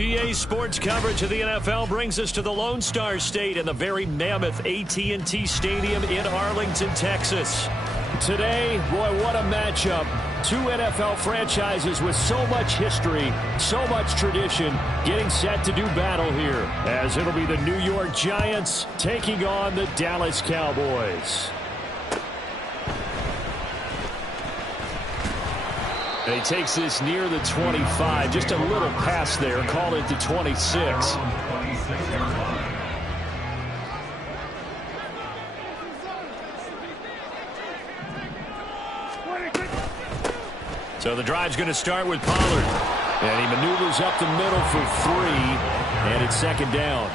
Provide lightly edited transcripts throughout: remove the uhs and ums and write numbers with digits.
EA Sports coverage of the NFL brings us to the Lone Star State and the very mammoth AT&T Stadium in Arlington, Texas. Today, boy, what a matchup. Two NFL franchises with so much history, so much tradition, getting set to do battle here, as it'll be the New York Giants taking on the Dallas Cowboys. And he takes this near the 25, just a little pass there, called it to 26. So the drive's going to start with Pollard. And he maneuvers up the middle for 3, and it's second down.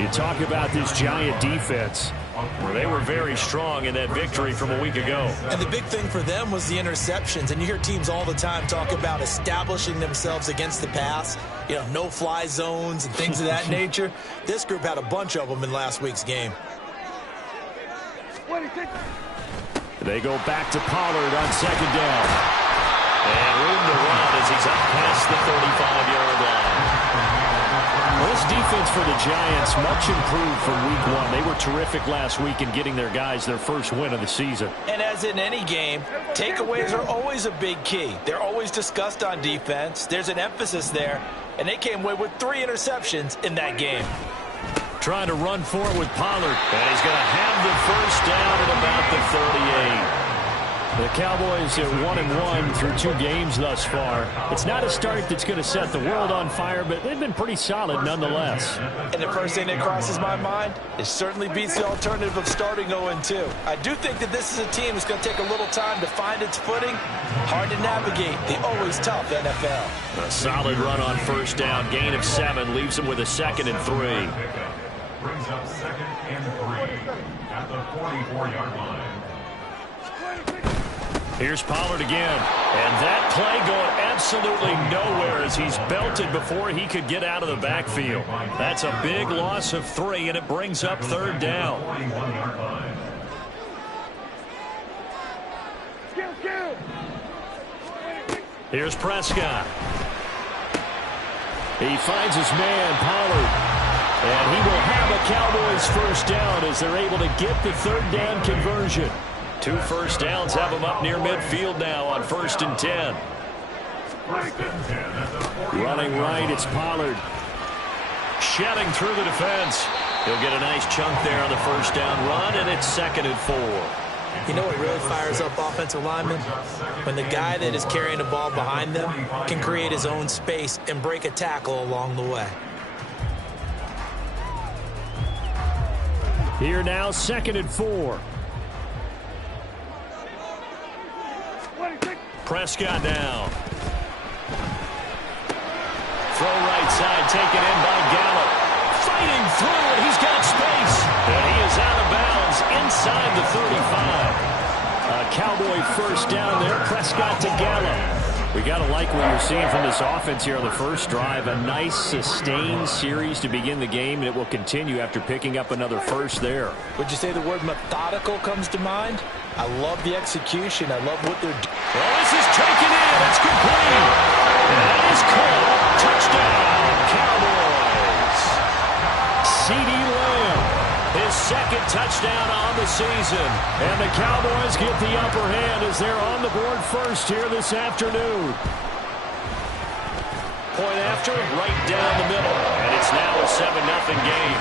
You talk about this Giant defense. Well, they were very strong in that victory from a week ago. And the big thing for them was the interceptions. And you hear teams all the time talk about establishing themselves against the pass. You know, no-fly zones and things of that nature. This group had a bunch of them in last week's game. They go back to Pollard on second down. And room to run as he's up past the 35-yard line. Well, this defense for the Giants, much improved from week 1. They were terrific last week in getting their guys their first win of the season. And as in any game, takeaways are always a big key. They're always discussed on defense. There's an emphasis there. And they came away with 3 interceptions in that game. Trying to run for it with Pollard. And he's going to have the first down at about the 38. The Cowboys are 1-1 through 2 games thus far. It's not a start that's going to set the world on fire, but they've been pretty solid nonetheless. And the first thing that crosses my mind, it certainly beats the alternative of starting 0-2. I do think that this is a team that's going to take a little time to find its footing. Hard to navigate the always tough NFL. A solid run on first down. Gain of 7 leaves them with a 2nd and 3. Brings up 2nd and 3 at the 44-yard line. Here's Pollard again. And that play going absolutely nowhere as he's belted before he could get out of the backfield. That's a big loss of 3, and it brings up 3rd down. Here's Prescott. He finds his man, Pollard. And he will have a Cowboys first down as they're able to get the 3rd down conversion. 2 first downs have them up near midfield now on 1st and 10. Running right, it's Pollard. Shedding through the defense. He'll get a nice chunk there on the first down run, and it's 2nd and 4. You know what really fires up offensive linemen? When the guy that is carrying the ball behind them can create his own space and break a tackle along the way. Here now, 2nd and 4. Prescott down. Throw right side, taken in by Gallup. Fighting through, and he's got space. And he is out of bounds inside the 35. A Cowboy first down there. Prescott to Gallup. We got to like what you're seeing from this offense here on the first drive. A nice, sustained series to begin the game, and it will continue after picking up another first there. Would you say the word methodical comes to mind? I love the execution. I love what they're doing. Well, this is taken in. It's complete. And that is caught. Touchdown, Cowboys. CeeDee Lamb, his 2nd touchdown on the season. And the Cowboys get the upper hand as they're on the board first here this afternoon. Point after, right down the middle. And it's now a 7-0 game.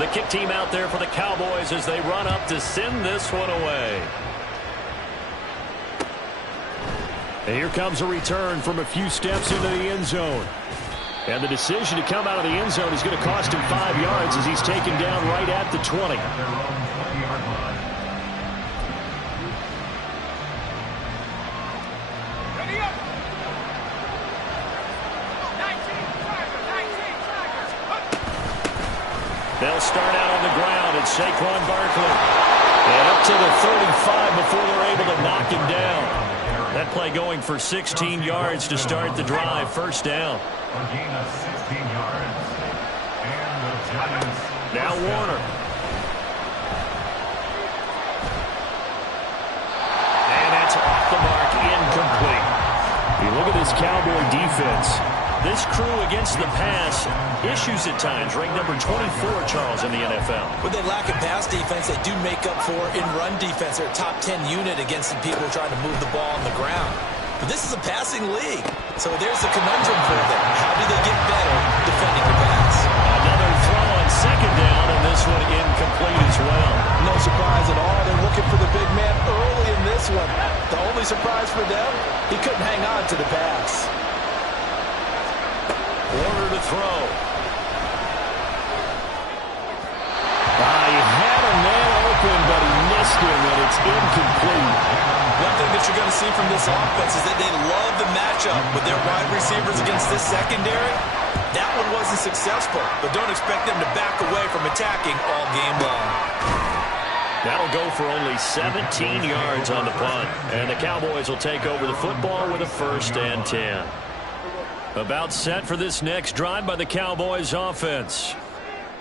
The kick team out there for the Cowboys as they run up to send this one away. And here comes a return from a few steps into the end zone. And the decision to come out of the end zone is going to cost him 5 yards as he's taken down right at the 20. They'll start out on the ground. It's Saquon Barkley. And up to the 35 before they're able to knock him down. That play going for 16 yards to start the drive. First down. Now Warner. And that's off the mark, incomplete. this Cowboy defense. This crew against the pass, issues at times, ranked number 24, Charles, in the NFL. When they lack in pass defense, they do make up for in run defense. They're a top 10 unit against the people trying to move the ball on the ground. But this is a passing league, so there's the conundrum for them. How do they get better defending the pass? Another throw on second down, and this one incomplete as well. No surprise at all. They're looking for the big man early in this one. The only surprise for them, he couldn't hang on to the pass. Warner to throw. He had a man open, but he missed him, and it's incomplete. One thing that you're going to see from this offense is that they love the matchup with their wide receivers against this secondary. That one wasn't successful, but don't expect them to back away from attacking all game long. That'll go for only 17 yards on the punt, and the Cowboys will take over the football with a 1st and 10. About set for this next drive by the Cowboys offense.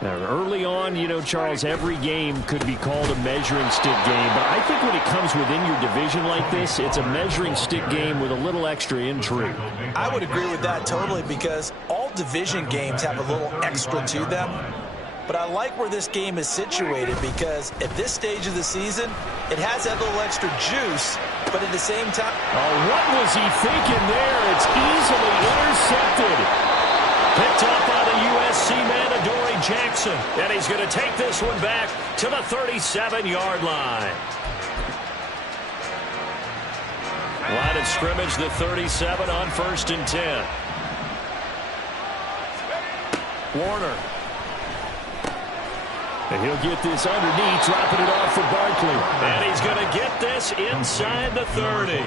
Now, early on, you know, Charles, every game could be called a measuring stick game. But I think when it comes within your division like this, it's a measuring stick game with a little extra intrigue. I would agree with that totally because all division games have a little extra to them. But I like where this game is situated because at this stage of the season, it has that little extra juice, but at the same time... Oh, what was he thinking there? It's easily intercepted. Picked up by the USC man, Adoree Jackson. And he's going to take this one back to the 37-yard line. Line of scrimmage, the 37 on 1st and 10. Warner. And he'll get this underneath, dropping it off for Barkley. And he's going to get this inside the 30.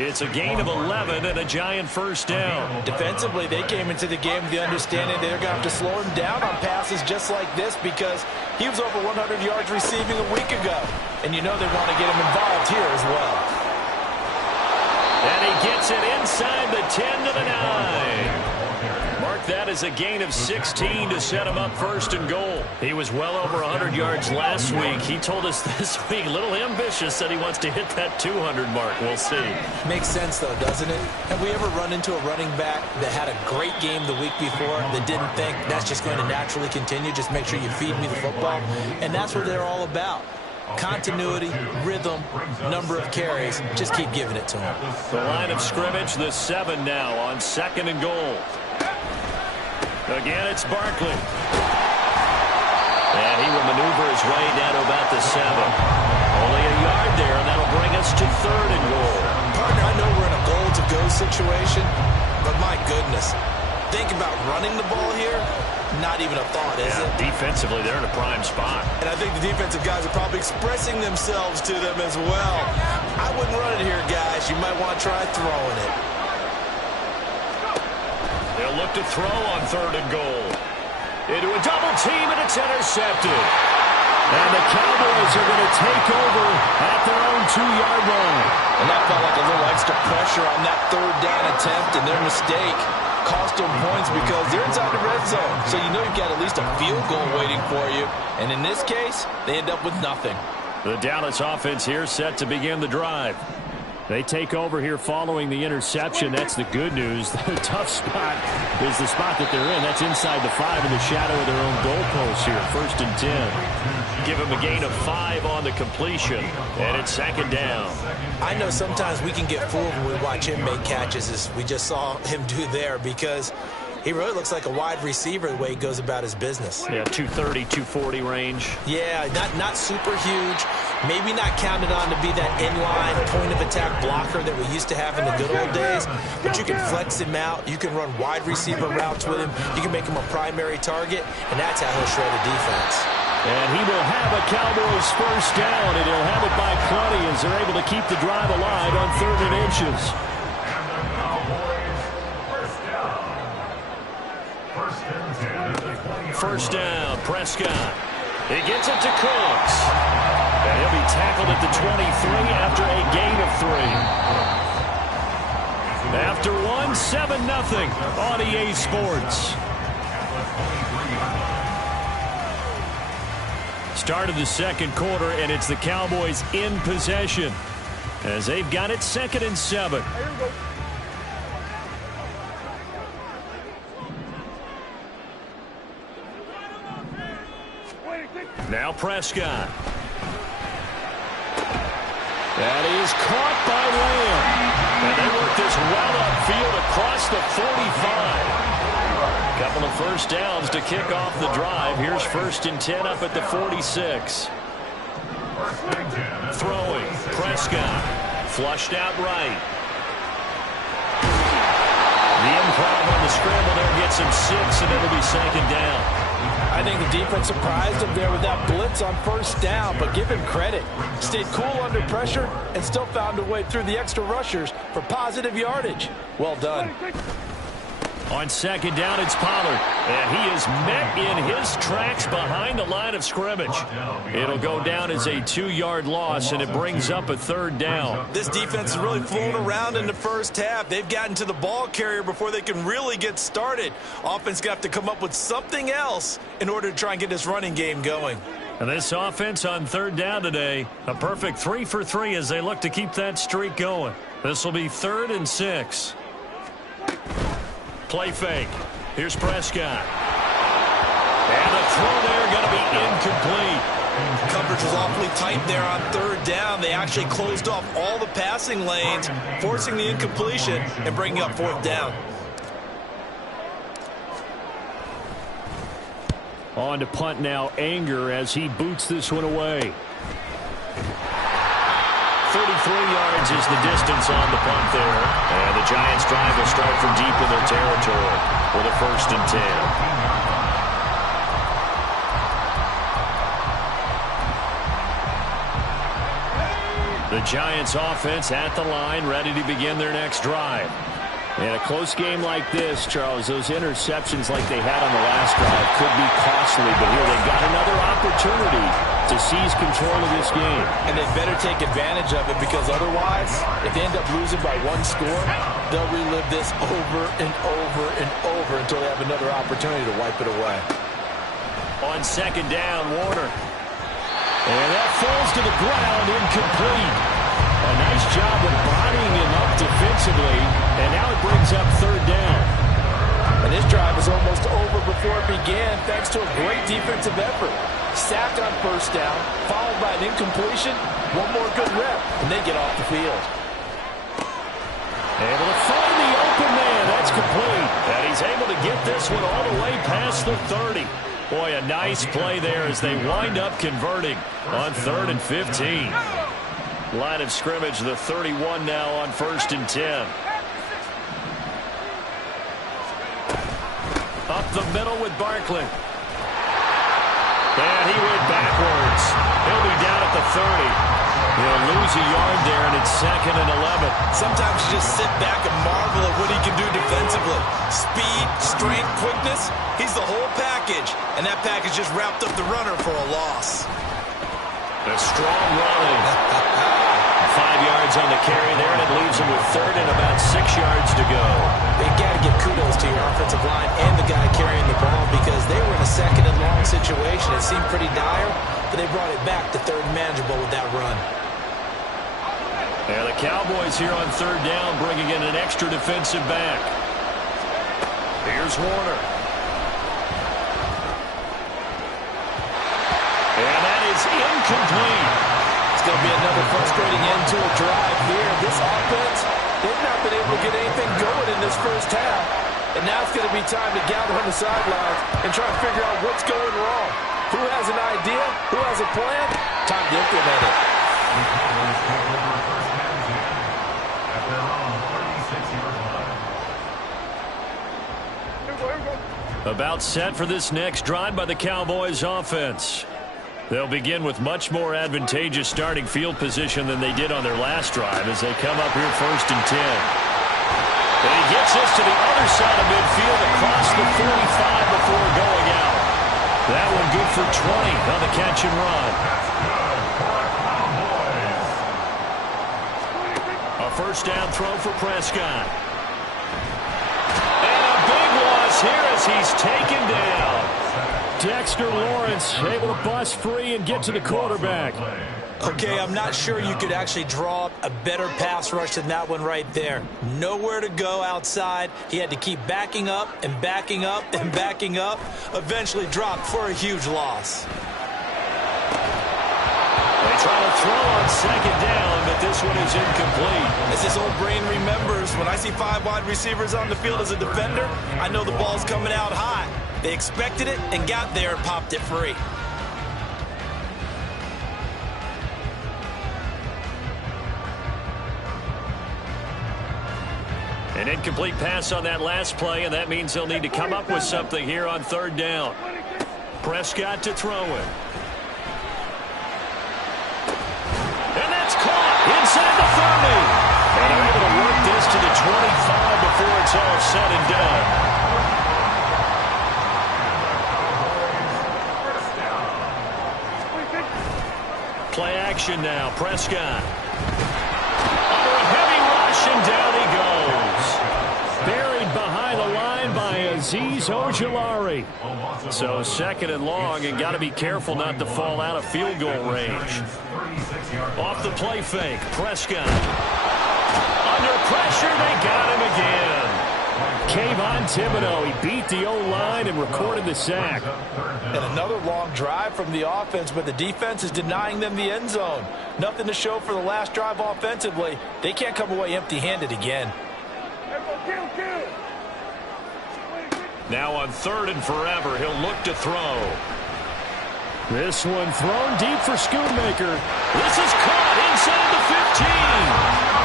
It's a gain of 11 and a giant 1st down. Defensively, they came into the game with the understanding they're going to have to slow him down on passes just like this because he was over 100 yards receiving a week ago. And you know they want to get him involved here as well. And he gets it inside the 10 to the 9. Mark that as a gain of 16 to set him up 1st and goal. He was well over 100 yards last week. He told us this week, a little ambitious, that he wants to hit that 200 mark. We'll see. Makes sense, though, doesn't it? Have we ever run into a running back that had a great game the week before that didn't think that's just going to naturally continue? Just make sure you feed me the football. And that's what they're all about. Continuity, rhythm, number of carries. Just keep giving it to him. The line of scrimmage, the 7 now on 2nd and goal. Again, it's Barkley. And he will maneuver his way down to about the 7. Only a yard there, and that'll bring us to 3rd and goal. Partner, I know we're in a goal-to-go situation, but my goodness. Think about running the ball here. Not even a thought, is it? Defensively, they're in a prime spot. And I think the defensive guys are probably expressing themselves to them as well. I wouldn't run it here, guys. You might want to try throwing it. They'll look to throw on 3rd and goal. Into a double team, and it's intercepted. And the Cowboys are going to take over at their own 2-yard line. And that felt like a little extra pressure on that 3rd down attempt, and their mistake cost them points because they're inside the red zone. So you know you've got at least a field goal waiting for you. And in this case, they end up with nothing. The Dallas offense here set to begin the drive. They take over here following the interception. That's the good news. The tough spot is the spot that they're in. That's inside the 5 in the shadow of their own goalpost here. 1st and 10. Give him a gain of 5 on the completion. And it's 2nd down. I know sometimes we can get fooled when we watch him make catches, as we just saw him do there, because he really looks like a wide receiver the way he goes about his business. Yeah, 230, 240 range. Yeah, not super huge. Maybe not counted on to be that inline point-of-attack blocker that we used to have in the good old days. But you can flex him out. You can run wide receiver routes with him. You can make him a primary target, and that's how he'll shred a defense. And he will have a Cowboys 1st down, and he'll have it by plenty as they're able to keep the drive alive on 3rd and inches. First down, Prescott. He gets it to Cooks. And he'll be tackled at the 23 after a gain of 3. After 1, 7-0 on EA Sports. Start of the 2nd quarter, and it's the Cowboys in possession as they've got it 2nd and 7. Now Prescott. That is caught by Lamb. And they work this well upfield across the 45. Couple of first downs to kick off the drive. Here's 1st and 10 up at the 46. Throwing. Prescott. Flushed out right. The improv on the scramble there gets him 6, and it'll be 2nd down. I think the defense surprised him there with that blitz on 1st down, but give him credit. Stayed cool under pressure and still found a way through the extra rushers for positive yardage. Well done. On 2nd down, it's Pollard, and he is met in his tracks behind the line of scrimmage. It'll go down as a 2-yard loss, and it brings up a 3rd down. This defense is really flown around in the first half. They've gotten to the ball carrier before they can really get started. Offense got to come up with something else in order to try and get this running game going. And this offense on 3rd down today, a perfect 3 for 3 as they look to keep that streak going. This will be 3rd and 6. Play fake. Here's Prescott. And the throw there going to be incomplete. Coverage was awfully tight there on 3rd down. They actually closed off all the passing lanes, forcing the incompletion and bringing up 4th down. On to punt now, Anger as he boots this one away. 33 yards is the distance on the punt there. And the Giants drive will start from deep in their territory with a 1st and 10. The Giants offense at the line, ready to begin their next drive. In a close game like this, Charles, those interceptions like they had on the last drive could be costly, but here they've got another opportunity to seize control of this game. And they better take advantage of it, because otherwise, if they end up losing by 1 score, they'll relive this over and over and over until they have another opportunity to wipe it away. On 2nd down, Warner. And that falls to the ground, incomplete. A nice job of bodying him up defensively, and now it brings up 3rd down. And this drive was almost over before it began, thanks to a great defensive effort. Sacked on 1st down, followed by an incompletion, one more good rep, and they get off the field. Able to find the open man. That's complete. And he's able to get this one all the way past the 30. Boy, a nice play there as they wind up converting on 3rd and 15. Line of scrimmage, the 31 now on 1st and 10. Up the middle with Barkley. And he went backwards. He'll be down at the 30. He'll lose a yard there, and it's 2nd and 11. Sometimes you just sit back and marvel at what he can do defensively. Speed, strength, quickness. He's the whole package. And that package just wrapped up the runner for a loss. A strong running. 5 yards on the carry there, and it leaves him with 3rd and about 6 yards to go. They got to give kudos to your offensive line and the guy carrying the ball, because they were in a 2nd and long situation. It seemed pretty dire, but they brought it back to 3rd and manageable with that run. And the Cowboys here on 3rd down, bringing in an extra defensive back. Here's Warner. And that is incomplete. It's going to be another frustrating end to a drive here. This offense, they've not been able to get anything going in this first half. And now it's going to be time to gather on the sidelines and try to figure out what's going wrong. Who has an idea? Who has a plan? Time to implement it. About set for this next drive by the Cowboys offense. They'll begin with much more advantageous starting field position than they did on their last drive as they come up here 1st and 10. And he gets this to the other side of midfield across the 45 before going out. That one good for 20 on the catch and run. A 1st down throw for Prescott. And a big loss here as he's taken down. Dexter Lawrence able to bust free and get to the quarterback. Okay, I'm not sure you could actually draw up a better pass rush than that one right there. Nowhere to go outside. He had to keep backing up and backing up and backing up. Eventually dropped for a huge loss. They try to throw on second down, but this one is incomplete. As this old brain remembers, when I see 5 wide receivers on the field as a defender, I know the ball's coming out hot. They expected it and got there and popped it free. An incomplete pass on that last play, and that means they'll need to come up with something here on third down. Prescott to throw it. And that's caught inside the 30. And they're able to work this to the 25 before it's all said and done. Play action now. Prescott. Under a heavy rush, and down he goes. Buried behind the line by Azeez Ojulari. So second and long, and got to be careful not to fall out of field goal range. Off the play fake, Prescott. Under pressure, they got him again. Kayvon Thibodeaux, he beat the O-line and recorded the sack. And another long drive from the offense, but the defense is denying them the end zone. Nothing to show for the last drive offensively. They can't come away empty-handed again. Now on third and forever, he'll look to throw. This one thrown deep for Schoonmaker. This is caught inside the 15.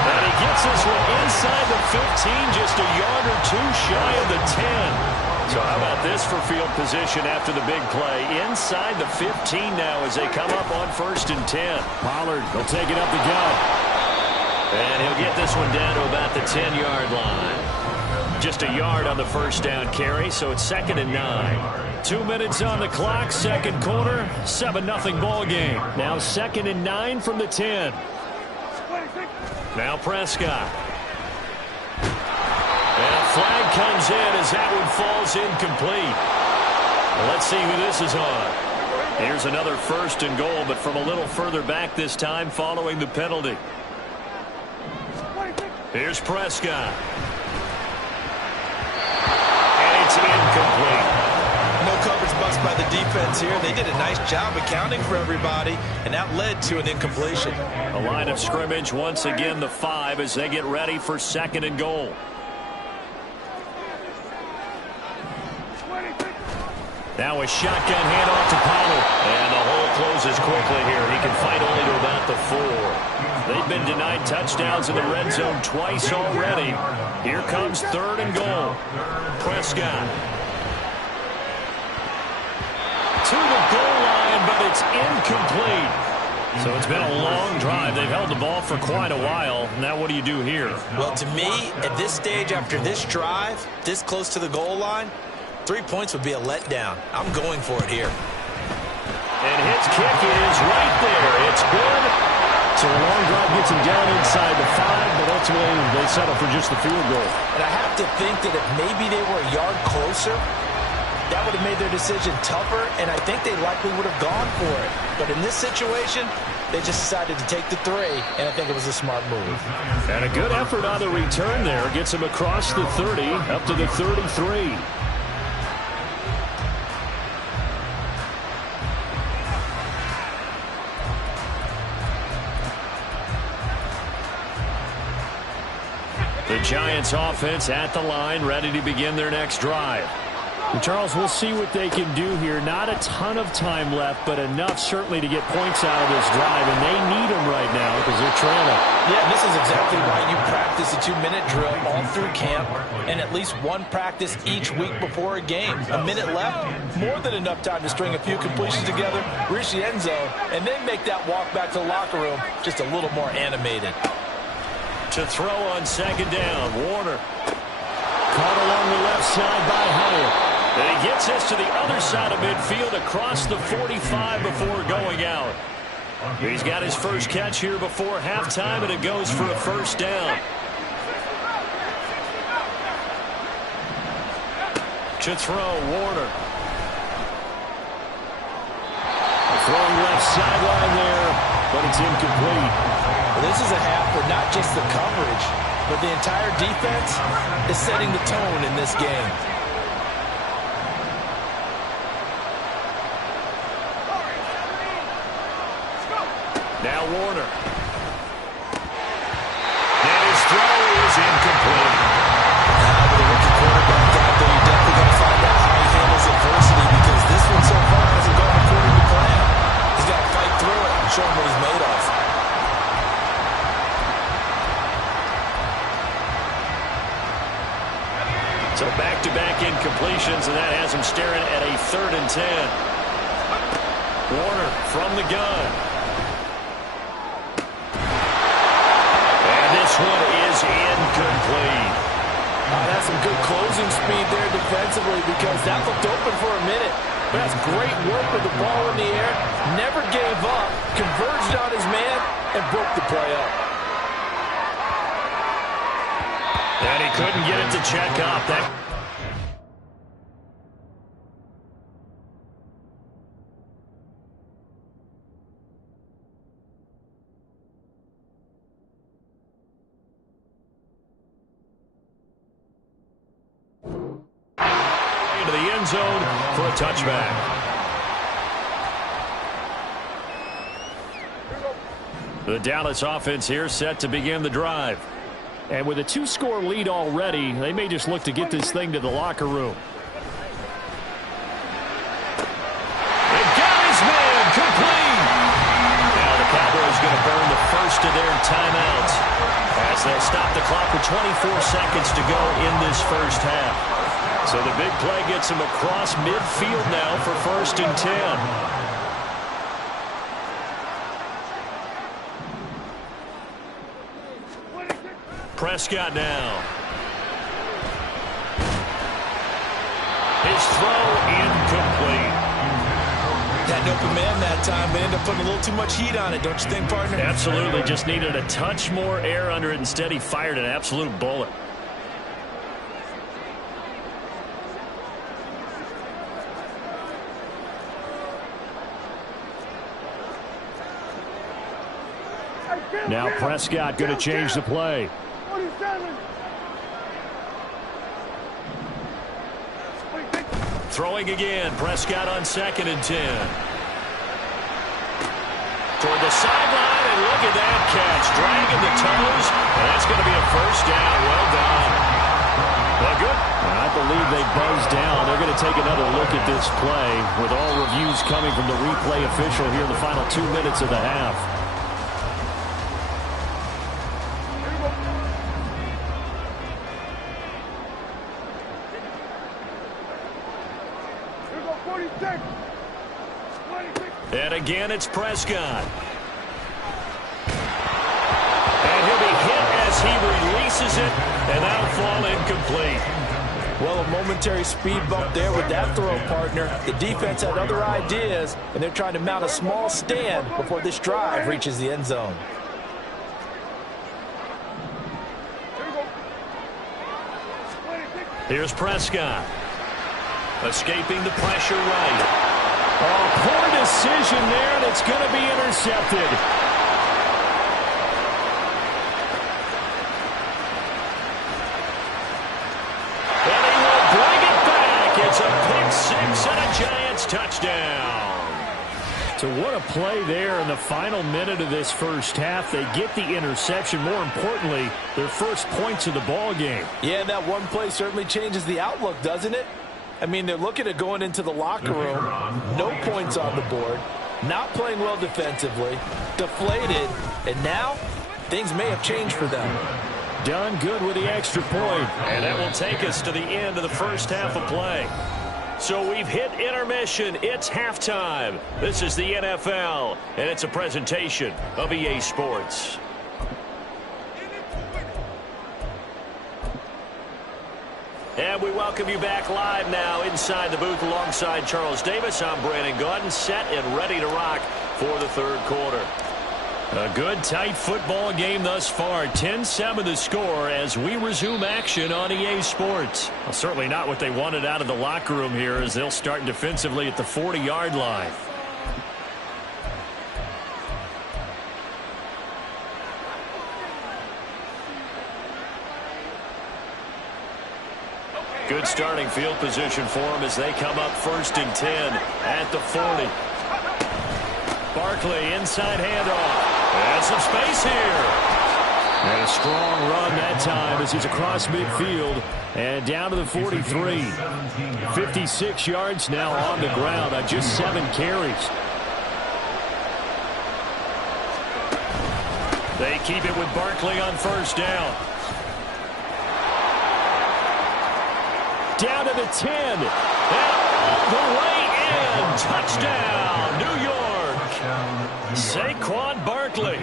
And he gets this one inside the 15, just a yard or two shy of the 10. So how about this for field position after the big play? Inside the 15 now as they come up on first and 10. Pollard will take it up the gut. And he'll get this one down to about the 10-yard line. Just a yard on the first down carry, so it's second and 9. 2 minutes on the clock, second quarter, 7-0 ball game. Now second and 9 from the 10. Now Prescott. And a flag comes in as that one falls incomplete. Well, let's see who this is on. Here's another first and goal, but from a little further back this time following the penalty. Here's Prescott. And it's incomplete. No coverage bust by the defense here. They did a nice job accounting for everybody, and that led to an incompletion. A line of scrimmage once again, the 5, as they get ready for second and goal. Now a shotgun handoff to Pollard. And the hole closes quickly here. He can fight only to about the 4. They've been denied touchdowns in the red zone twice already. Here comes third and goal. Prescott. To the goal line, but it's incomplete. So it's been a long drive. They've held the ball for quite a while. Now what do you do here? Well, to me, at this stage after this drive, this close to the goal line, 3 points would be a letdown. I'm going for it here. And his kick is right there. It's good. So a long drive gets him down inside the 5, but ultimately they settle for just the field goal. And I have to think that if maybe they were a yard closer, that would have made their decision tougher, and I think they likely would have gone for it. But in this situation, they just decided to take the 3, and I think it was a smart move. And a good effort on the return there. Gets him across the 30, up to the 33. The Giants offense at the line, ready to begin their next drive. Charles, we'll see what they can do here. Not a ton of time left, but enough certainly to get points out of this drive, and they need them right now because they're trailing. Yeah, this is exactly why you practice a 2-minute drill all through camp and at least one practice each week before a game. A minute left, more than enough time to string a few completions together, reach the end zone, and then make that walk back to the locker room just a little more animated. To throw on second down, Warner. Caught along the left side by Hyatt. And he gets this to the other side of midfield across the 45 before going out. He's got his first catch here before halftime, and it goes for a first down. To throw, Warner. Throwing left sideline there, but it's incomplete. Well, this is a half where not just the coverage, but the entire defense is setting the tone in this game. Now Warner. And his throw is incomplete. With a rookie quarterback out there, you're definitely going to find out how he handles adversity, because this one so far hasn't gone according to plan. He's got to fight through it and show him what he's made of. So back-to-back incompletions, and that has him staring at a 3rd and 10. Warner from the gun. And this one is incomplete. That's some good closing speed there defensively, because that looked open for a minute. But that's great work with the ball in the air. Never gave up, converged on his man, and broke the play up. And he couldn't get it to check up. Into the end zone for a touchback. The Dallas offense here set to begin the drive. And with a 2-score lead already, they may just look to get this thing to the locker room. They got his man complete. Now the Cowboys going to burn the first of their timeouts as they'll stop the clock with 24 seconds to go in this first half. So the big play gets him across midfield now for 1st and 10. Prescott now. His throw incomplete. Had an open man that time, but ended up putting a little too much heat on it, don't you think, partner? Absolutely. Just needed a touch more air under it. Instead, he fired an absolute bullet. Now Prescott going to change the play. Throwing again. Prescott on 2nd and 10. Toward the sideline, and look at that catch. Dragging the toes, and that's going to be a 1st down. Well done. Well, good. I believe they buzzed down. They're going to take another look at this play with all reviews coming from the replay official here in the final 2 minutes of the half. And again, it's Prescott. And he'll be hit as he releases it, and that'll fall incomplete. Well, a momentary speed bump there with that throw, partner. The defense had other ideas, and they're trying to mount a small stand before this drive reaches the end zone. Here's Prescott. Escaping the pressure right. Oh, poor decision there, and it's going to be intercepted. And he will bring it back. It's a pick-6 and a Giants touchdown. So what a play there in the final minute of this first half. They get the interception. More importantly, their first points of the ball game. Yeah, that one play certainly changes the outlook, doesn't it? I mean, they're looking at going into the locker room, no points on the board, not playing well defensively, deflated, and now things may have changed for them. Done good with the extra point. And that will take us to the end of the first half of play. So we've hit intermission. It's halftime. This is the NFL, and it's a presentation of EA Sports. And we welcome you back live now inside the booth alongside Charles Davis. I'm Brandon Gaudin, set and ready to rock for the 3rd quarter. A good, tight football game thus far. 10-7 the score as we resume action on EA Sports. Well, certainly not what they wanted out of the locker room here as they'll start defensively at the 40-yard line. Good starting field position for them as they come up 1st and 10 at the 40. Barkley inside handoff. And some space here. And a strong run that time as he's across midfield and down to the 43. 56 yards now on the ground on just 7 carries. They keep it with Barkley on first down. Down to the 10. And all the way in. Touchdown, New York. Saquon Barkley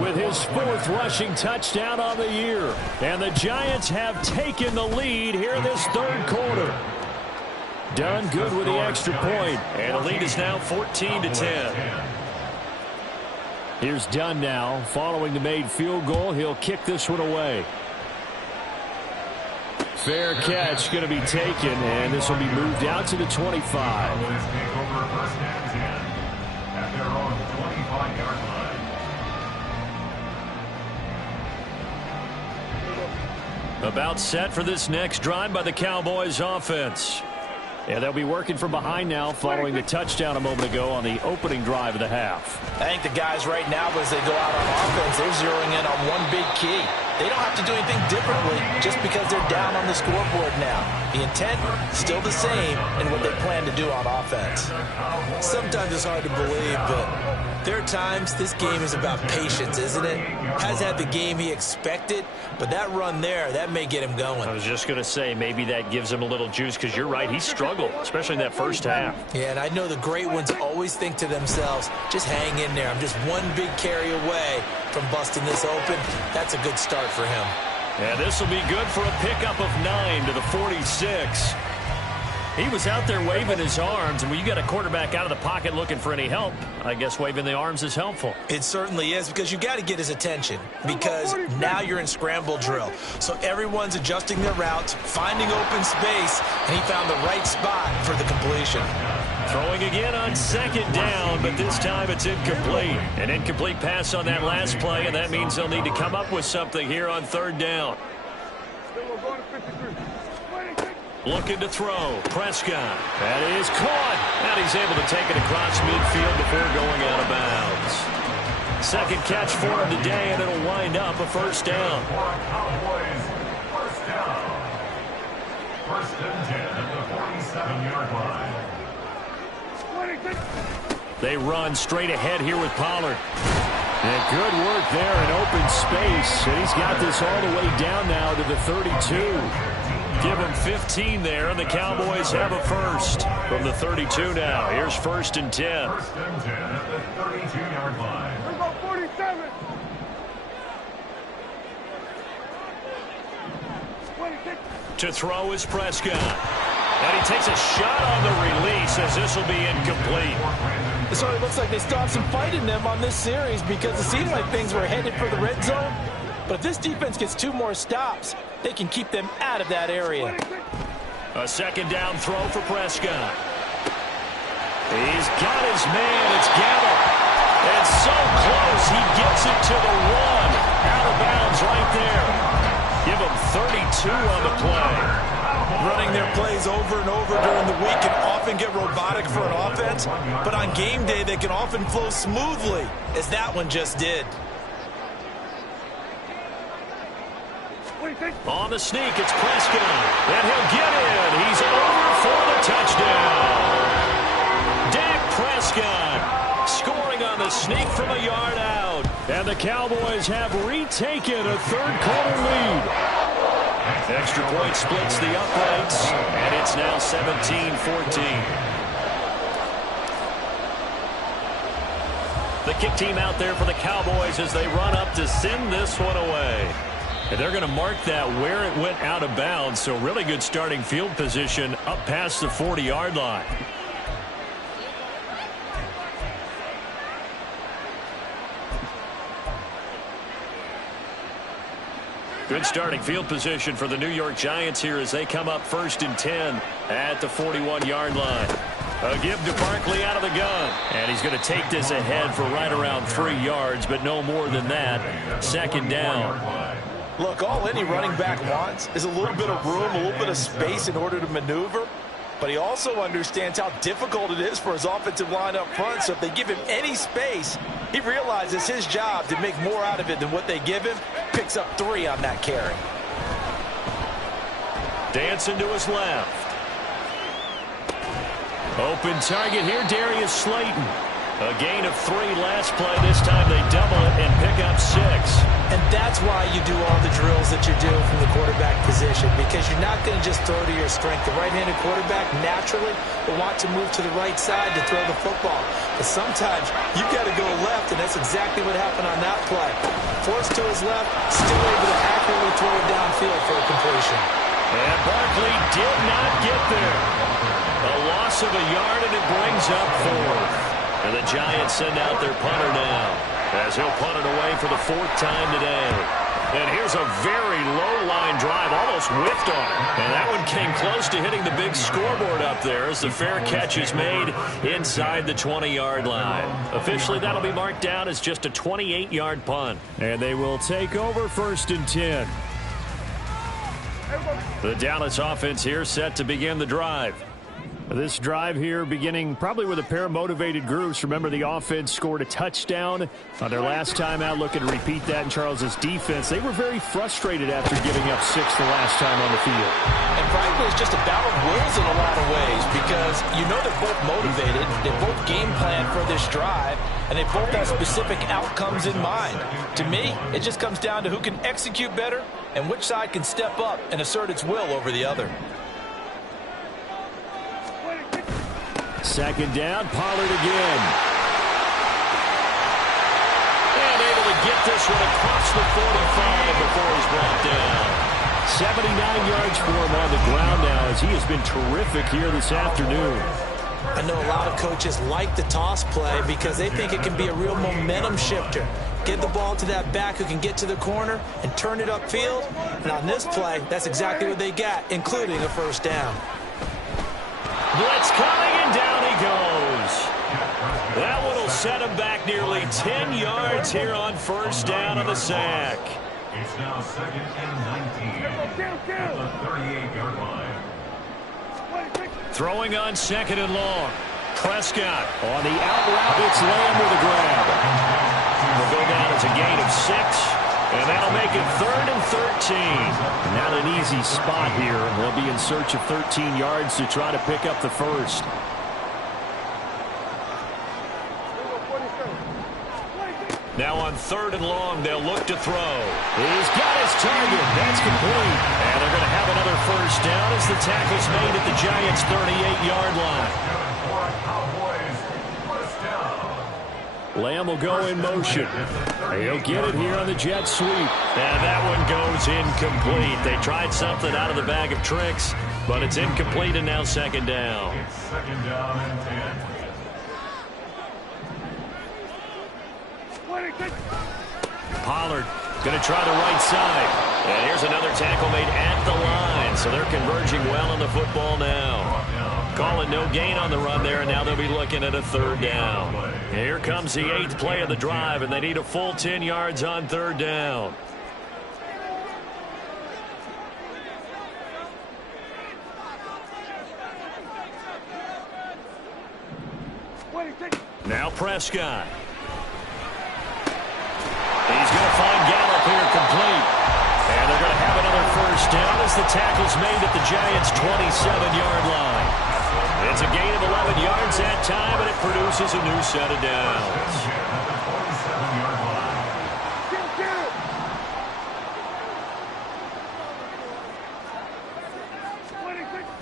with his 4th rushing touchdown on the year. And the Giants have taken the lead here in this 3rd quarter. Done good with the extra point. And the lead is now 14-10. Here's Dunn now. Following the made field goal, he'll kick this one away. Fair catch going to be taken, and this will be moved out to the 25. Their own 25-yard line. About set for this next drive by the Cowboys offense. And they'll be working from behind now following the touchdown a moment ago on the opening drive of the half. I think the guys right now, as they go out on offense, they're zeroing in on one big key. They don't have to do anything differently just because they're down on the scoreboard now. The intent, still the same in what they plan to do on offense. Sometimes it's hard to believe, but there are times this game is about patience, isn't it? Hasn't had the game he expected, but that run there, that may get him going. I was just going to say, maybe that gives him a little juice, because you're right, he struggled, especially in that first half. Yeah, and I know the great ones always think to themselves, just hang in there. I'm just one big carry away from busting this open. That's a good start for him. And this will be good for a pickup of 9 to the 46. He was out there waving his arms, and when you got a quarterback out of the pocket looking for any help, I guess waving the arms is helpful. It certainly is, because you got to get his attention, because now you're in scramble drill. So everyone's adjusting their routes, finding open space, and he found the right spot for the completion. Throwing again on 2nd down, but this time it's incomplete. An incomplete pass on that last play, and that means they'll need to come up with something here on 3rd down. Looking to throw. Prescott. That is caught. And he's able to take it across midfield before going out of bounds. 2nd catch for him today, and it'll wind up a 1st down. Cowboys, 1st down. 1st and 10 at the 47-yard line. They run straight ahead here with Pollard. And good work there in open space. And he's got this all the way down now to the 32. Give him 15 there, and the Cowboys have a 1st from the 32 now. Here's 1st and 10. 1st and 10 at the 32-yard line. To throw is Prescott. And he takes a shot on the release as this will be incomplete. So it looks like they still have some fight in them on this series, because it seemed like things were headed for the red zone. But if this defense gets 2 more stops, they can keep them out of that area. A 2nd down throw for Prescott. He's got his man. It's Gallup. And so close. He gets it to the 1. Out of bounds right there. Give him 32 on the play. Running their plays over and over during the week can often get robotic for an offense, but on game day they can often flow smoothly, as that one just did. On the sneak, it's Prescott. And he'll get in. He's over for the touchdown. Dak Prescott scoring on the sneak from a yard out. And the Cowboys have retaken a 3rd quarter lead. Extra point splits the uprights, and it's now 17-14. The kick team out there for the Cowboys as they run up to send this one away. And they're going to mark that where it went out of bounds, so really good starting field position up past the 40-yard line. Good starting field position for the New York Giants here as they come up 1st and 10 at the 41-yard line. A give to Barkley out of the gun. And he's going to take this ahead for right around 3 yards, but no more than that. 2nd down. Look, all any running back wants is a little bit of room, a little bit of space in order to maneuver. but he also understands how difficult it is for his offensive line up front. So if they give him any space, he realizes his job to make more out of it than what they give him. Picks up 3 on that carry. Dancing to his left. Open target here, Darius Slayton. A gain of 3 last play. This time they double it and pick up 6. And that's why you do all the drills that you're doing from the quarterback position, because you're not going to just throw to your strength. The right-handed quarterback naturally will want to move to the right side to throw the football. But sometimes you've got to go left, and that's exactly what happened on that play. Forced to his left, still able to accurately throw it downfield for a completion. And Barkley did not get there. A loss of a yard, and it brings up 4th. And the Giants send out their punter now, as he'll punt it away for the 4th time today. And here's a very low-line drive, almost whiffed on it. And that one came close to hitting the big scoreboard up there as the fair catch is made inside the 20-yard line. Officially, that'll be marked down as just a 28-yard punt. And they will take over 1st and 10. The Dallas offense here set to begin the drive. This drive here beginning probably with a pair of motivated groups. Remember, the offense scored a touchdown on their last time out. Looking to repeat that in Charles's defense. They were very frustrated after giving up 6 the last time on the field. And frankly, it's just a battle of wills in a lot of ways, because you know they're both motivated. They both game plan for this drive, and they both have specific outcomes in mind. To me, it just comes down to who can execute better and which side can step up and assert its will over the other. 2nd down, Pollard again. And able to get this one across the 45 before he's brought down. 79 yards for him on the ground now, as he has been terrific here this afternoon. I know a lot of coaches like the toss play because they think it can be a real momentum shifter. Get the ball to that back who can get to the corner and turn it upfield. And on this play, that's exactly what they got, including a 1st down. Blitz coming, and down he goes. That one will set him back nearly 10 yards here on 1st down on the sack. It's now 2nd and 19 at the 38-yard line. Throwing on 2nd and long. Prescott. On the out route, it's Lamb with a grab. Will go down as a gain of 6. And that'll make it 3rd and 13. Not an easy spot here. They'll be in search of 13 yards to try to pick up the 1st. Now on 3rd and long, they'll look to throw. He's got his target. That's complete. And they're going to have another 1st down as the tackle's made at the Giants' 38-yard line. Lamb will go in motion. He'll get it here on the jet sweep. And that one goes incomplete. They tried something out of the bag of tricks, but it's incomplete, and now 2nd down. It's 2nd down and 10. Pollard going to try the right side. And here's another tackle made at the line, so they're converging well on the football now. Calling no gain on the run there, and now they'll be looking at a 3rd down. Here comes the 8th play of the drive, and they need a full 10 yards on 3rd down. Now Prescott. He's going to find Gallup here complete. And they're going to have another 1st down as the tackle's made at the Giants' 27-yard line. It's a gain of 11 yards that time, and it produces a new set of downs.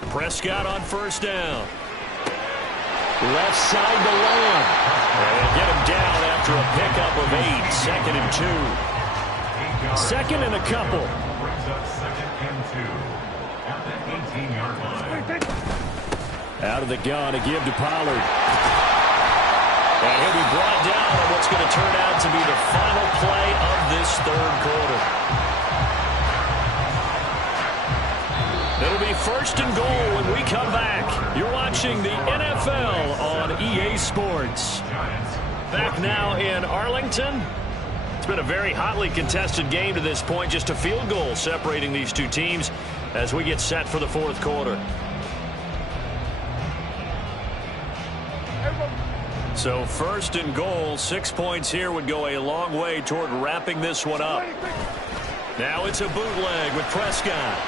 Prescott on 1st down. Left side to Lamb. And they'll get him down after a pickup of 8. 2nd and 2. 2nd and a couple. Brings up 2nd and 2 at the 18-yard line. Out of the gun to give to Pollard. And he'll be brought down on what's going to turn out to be the final play of this 3rd quarter. It'll be 1st and goal when we come back. You're watching the NFL on EA Sports. Back now in Arlington. It's been a very hotly contested game to this point. Just a field goal separating these two teams as we get set for the 4th quarter. So first and goal, 6 points here would go a long way toward wrapping this one up. Now it's a bootleg with Prescott.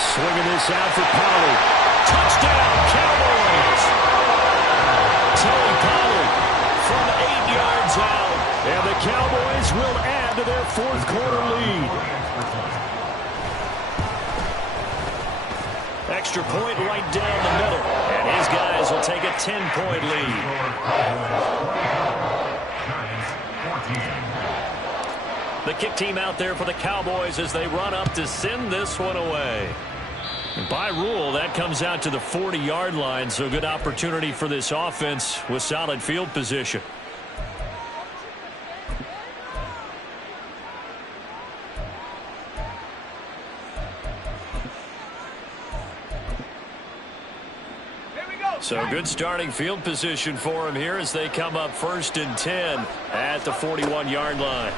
Swinging this out for Pollard. Touchdown, Cowboys! Tony Pollard from 8 yards out. And the Cowboys will add to their fourth quarter lead. Extra point right down the middle. And his guys will take a 10-point lead. The kick team out there for the Cowboys as they run up to send this one away. And by rule, that comes out to the 40-yard line, so good opportunity for this offense with solid field position. So good starting field position for him here as they come up 1st and 10 at the 41-yard line.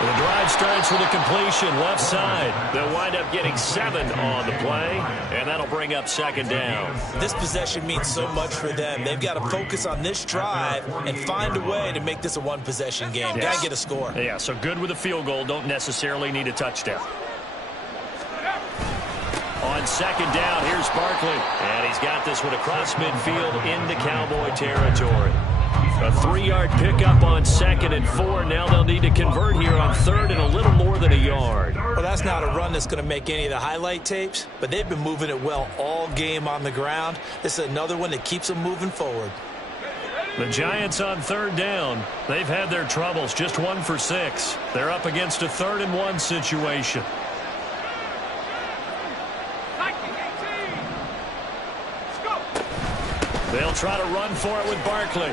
The drive starts with a completion left side. They'll wind up getting 7 on the play, and that'll bring up 2nd down. This possession means so much for them. They've got to focus on this drive and find a way to make this a one-possession game. Yes. Got to get a score. Yeah, so good with a field goal. Don't necessarily need a touchdown. On 2nd down, here's Barkley. And he's got this one across midfield into Cowboy territory. A 3-yard pickup on 2nd and 4. Now they'll need to convert here on 3rd and a little more than a yard. Well, that's not a run that's going to make any of the highlight tapes, but they've been moving it well all game on the ground. This is another one that keeps them moving forward. The Giants on 3rd down. They've had their troubles, just 1 for 6. They're up against a 3rd and 1 situation. They'll try to run for it with Barkley.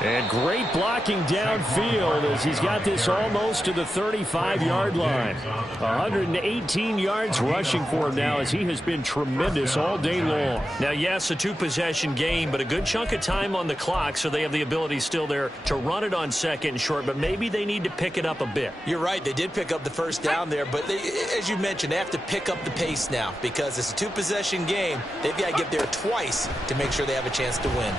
And great blocking downfield as he's got this almost to the 35-yard line. 118 yards rushing for him now as he has been tremendous all day long. Now, yes, a 2-possession game, but a good chunk of time on the clock, so they have the ability still there to run it on 2nd and short, but maybe they need to pick it up a bit. You're right. They did pick up the 1st down there, but they, as you mentioned, they have to pick up the pace now because it's a 2-possession game. They've got to get there twice to make sure they have a chance to win.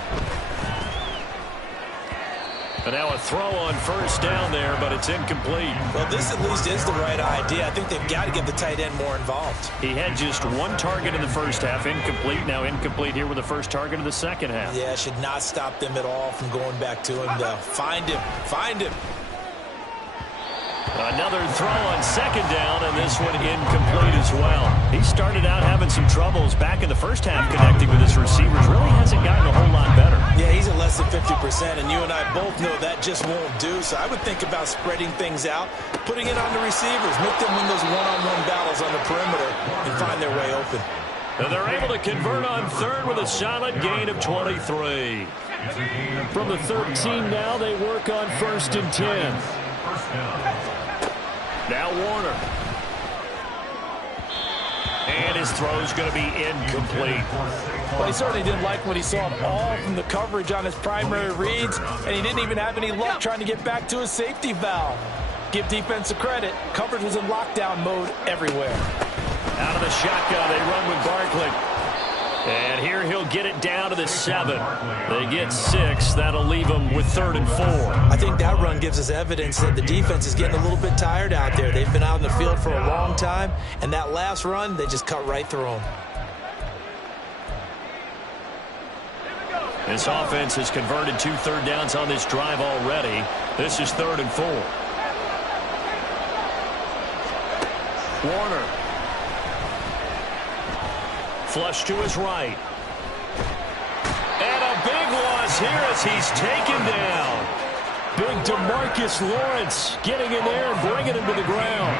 And now a throw on 1st down there, but it's incomplete. Well, this at least is the right idea. I think they've got to get the tight end more involved. He had just 1 target in the 1st half, incomplete. Now incomplete here with the 1st target of the 2nd half. Yeah, should not stop them at all from going back to him to find him. Find him. Another throw on 2nd down, and this one incomplete as well. He started out having some troubles back in the 1st half connecting with his receivers. Really hasn't gotten a whole lot better. Yeah, he's at less than 50%, and you and I both know that just won't do. So I would think about spreading things out, putting it on the receivers, make them win those one-on-one battles on the perimeter, and find their way open. And they're able to convert on 3rd with a solid gain of 23. From the 13 now, they work on 1st and 10. Now Warner. And his throw's going to be incomplete. Well, he certainly didn't like what he saw all from the coverage on his primary reads, and he didn't even have any luck trying to get back to his safety valve. Give defense a credit. Coverage was in lockdown mode everywhere. Out of the shotgun, they run with Barkley. And here he'll get it down to the 7. They get 6. That'll leave them with 3rd and 4. I think that run gives us evidence that the defense is getting a little bit tired out there. They've been out in the field for a long time, and that last run, they just cut right through them. This offense has converted 2 third downs on this drive already. This is 3rd and 4. Warner. Flush to his right. And a big loss here as he's taken down. Big DeMarcus Lawrence getting in there and bringing him to the ground.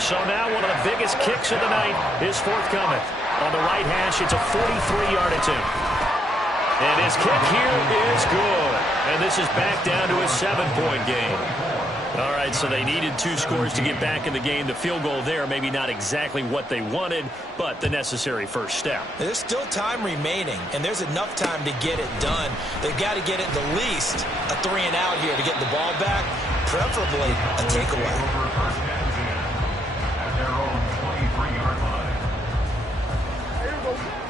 So now one of the biggest kicks of the night is forthcoming. On the right hash, it's a 43-yard attempt. And his kick here is good. And this is back down to a 7-point game. All right, so they needed 2 scores to get back in the game. The field goal there, maybe not exactly what they wanted, but the necessary first step. There's still time remaining, and there's enough time to get it done. They've got to get it the least a 3 and out here to get the ball back, preferably a takeaway. At their own 23-yard line.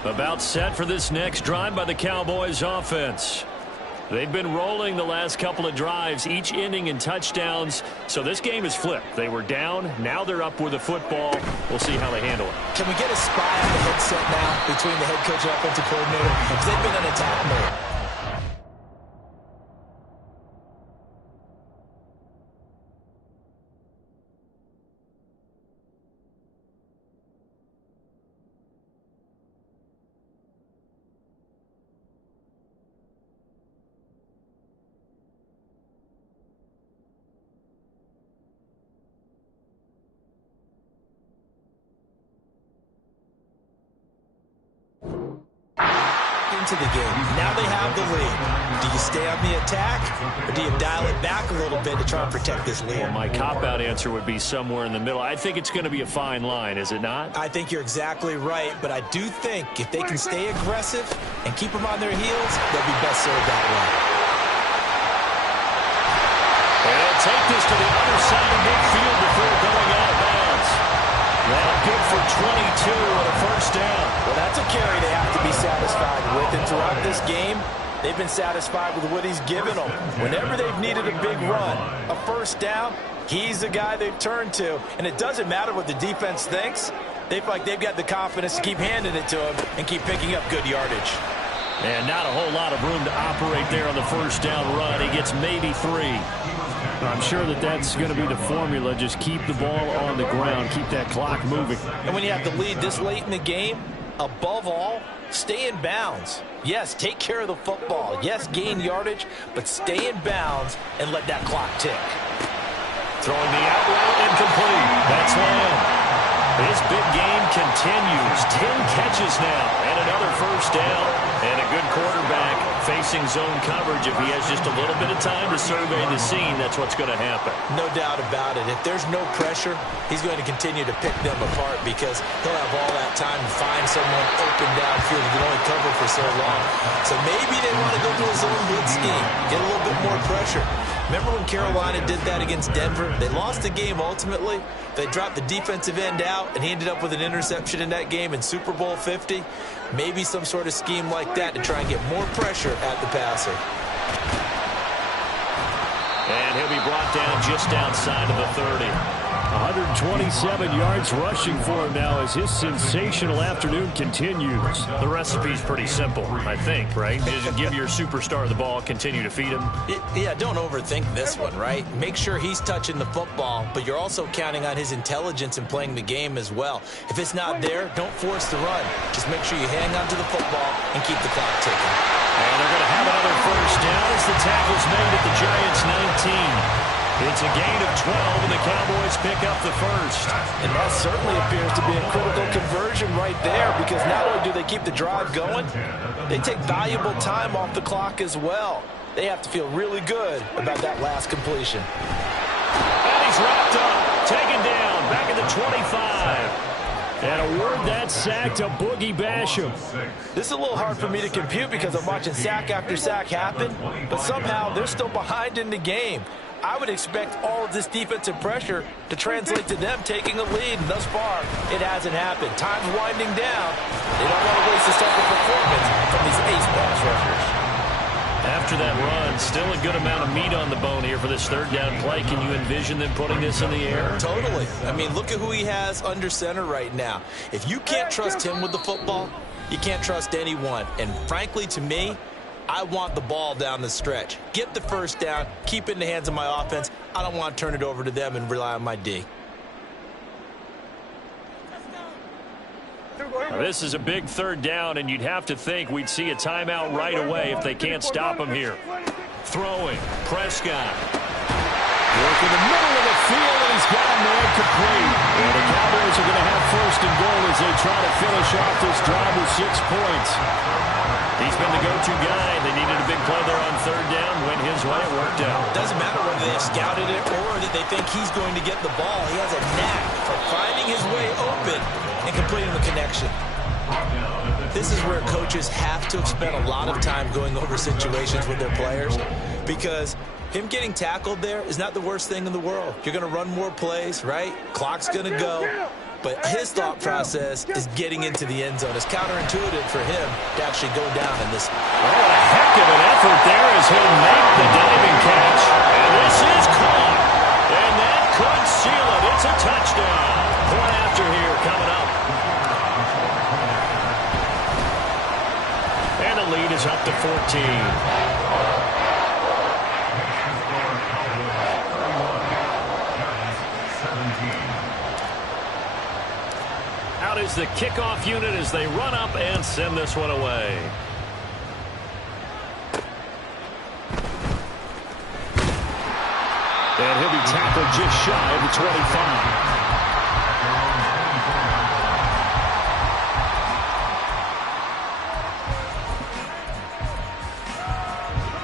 About set for this next drive by the Cowboys offense. They've been rolling the last couple of drives, each ending in touchdowns. So this game is flipped. They were down. Now they're up with the football. We'll see how they handle it. Can we get a spy on the headset now between the head coach and offensive coordinator? Because they've been in attack mode. Into the game. Now they have the lead. Do you stay on the attack, or do you dial it back a little bit to try and protect this lead? Well, my cop-out answer would be somewhere in the middle. I think it's going to be a fine line, is it not? I think you're exactly right, but I do think if they can stay aggressive and keep them on their heels, they'll be best served that way. And they'll take this to the other side of midfield before going out of bounds. Well, good for 22 and a first down. Well, that's a carry they have to be satisfied with. And throughout this game, they've been satisfied with what he's given them. Whenever they've needed a big run, a first down, he's the guy they've turned to. And it doesn't matter what the defense thinks. They feel like they've got the confidence to keep handing it to him and keep picking up good yardage. And not a whole lot of room to operate there on the first down run. He gets maybe 3. I'm sure that that's going to be the formula. Just keep the ball on the ground. Keep that clock moving. And when you have the lead this late in the game, above all, stay in bounds. Yes, take care of the football. Yes, gain yardage, but stay in bounds and let that clock tick. Throwing the out route incomplete. That's Lamb. This big game continues. 10 catches now and another first down. And a good quarterback facing zone coverage. If he has just a little bit of time to survey the scene, that's what's going to happen. No doubt about it. If there's no pressure, he's going to continue to pick them apart because he'll have all that time to find someone open downfield who can only cover for so long. So maybe they want to go to a zone blitz scheme, get a little bit more pressure. Remember when Carolina did that against Denver? They lost the game ultimately. They dropped the defensive end out, and he ended up with an interception in that game in Super Bowl 50. Maybe some sort of scheme like that to try and get more pressure at the passer. And he'll be brought down just outside of the 30. 127 yards rushing for him now as his sensational afternoon continues. The recipe's pretty simple, I think, right? Just give your superstar the ball, continue to feed him. Yeah, don't overthink this one, right? Make sure he's touching the football, but you're also counting on his intelligence in playing the game as well. If it's not there, don't force the run. Just make sure you hang on to the football and keep the clock ticking. And they're going to have another first down as the tackle's made at the Giants' 19. It's a gain of 12, and the Cowboys pick up the first. And that certainly appears to be a critical conversion right there because not only do they keep the drive going, they take valuable time off the clock as well. They have to feel really good about that last completion. And he's wrapped up, taken down, back at the 25. And award that sack to Boogie Basham. This is a little hard for me to compute because I'm watching sack after sack happen, but somehow they're still behind in the game. I would expect all of this defensive pressure to translate to them taking a lead, and thus far, it hasn't happened. Time's winding down. They don't want to waste a second performance from these ace pass rushers. After that run, still a good amount of meat on the bone here for this third down play. Can you envision them putting this in the air? Totally. I mean, look at who he has under center right now. If you can't trust him with the football, you can't trust anyone. And frankly, to me, I want the ball down the stretch. Get the first down, keep it in the hands of my offense. I don't want to turn it over to them and rely on my D. Now, this is a big third down, and you'd have to think we'd see a timeout right away if they can't stop him here. Throwing, Prescott. Work in the middle of the field, and he's got a man complete. And the Cowboys are going to have first and goal as they try to finish off this drive with 6 points. He's been the go-to guy. They needed a big play there on third down. Went his way. It worked out. Doesn't matter whether they have scouted it or that they think he's going to get the ball. He has a knack for finding his way open and completing the connection. This is where coaches have to spend a lot of time going over situations with their players because him getting tackled there is not the worst thing in the world. You're going to run more plays, right? Clock's going to go. but his thought process is getting into the end zone. It's counterintuitive for him to actually go down in this. Oh, what a heck of an effort there as he'll make the diving catch. And this is caught. And that could seal it. It's a touchdown. Point after here coming up. And the lead is up to 14. Out is the kickoff unit as they run up and send this one away. And he'll be tackled just shy of the 25.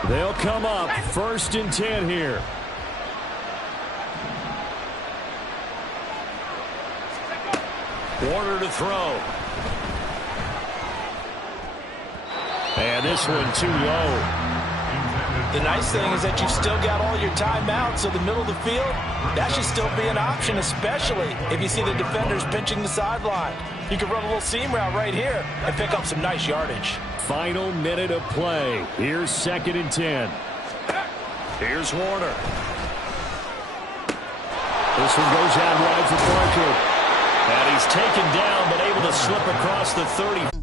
They'll come up 1st and 10 here. Warner to throw. And this one too low. The nice thing is that you've still got all your timeouts, so the middle of the field, that should still be an option, especially if you see the defenders pinching the sideline. You can run a little seam route right here and pick up some nice yardage. Final minute of play. Here's 2nd and 10. Here's Warner. This one goes out wide for Parker. And he's taken down, but able to slip across the 30.